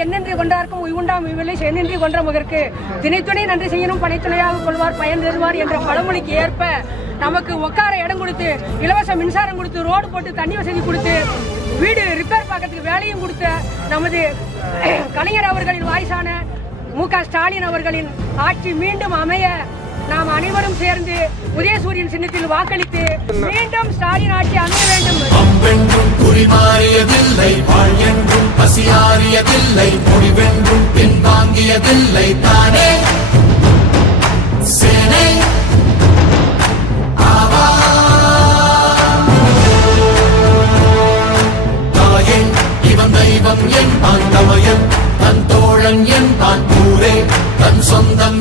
என்னென்று கொண்டார்க்கும் உய்வுண்டாம் இவ்வில்லை சென்னின்றி கொன்ற முகற்கு திணைத்துணை நன்றி செய்யணும் பனைத்துணையாக கொள்வார் பயன் தருவார் என்ற பழமொழிக்கு ஏற்ப நமக்கு உட்கார இடம் கொடுத்து இலவச மின்சாரம் கொடுத்து ரோடு போட்டு தண்ணி வசதி கொடுத்து வீடு ரிப்பேர் பார்க்கறதுக்கு வேலையும் கொடுத்த நமது கலைஞர் அவர்களின் வாரிசான மு.க. ஸ்டாலின் அவர்களின் ஆட்சி மீண்டும் அமைய நாம் அனைவரும் சேர்ந்து உதயசூரியன் சின்னத்தில் வாக்களித்து மீண்டும் ஸ்டாலின் ஆட்சி அமைய வேண்டும். அம்பென்றும் குறிமாறியதில்லை, வாழ் என்றும் பசியாறியதில்லை, முடிவென்றும் பின்வாங்கியதில்லை தானே சேனை தாயே இவன் தெய்வம் என்பான் தமையன், தன் தோழன் என்பான் ஊரே, தன் சொந்தம்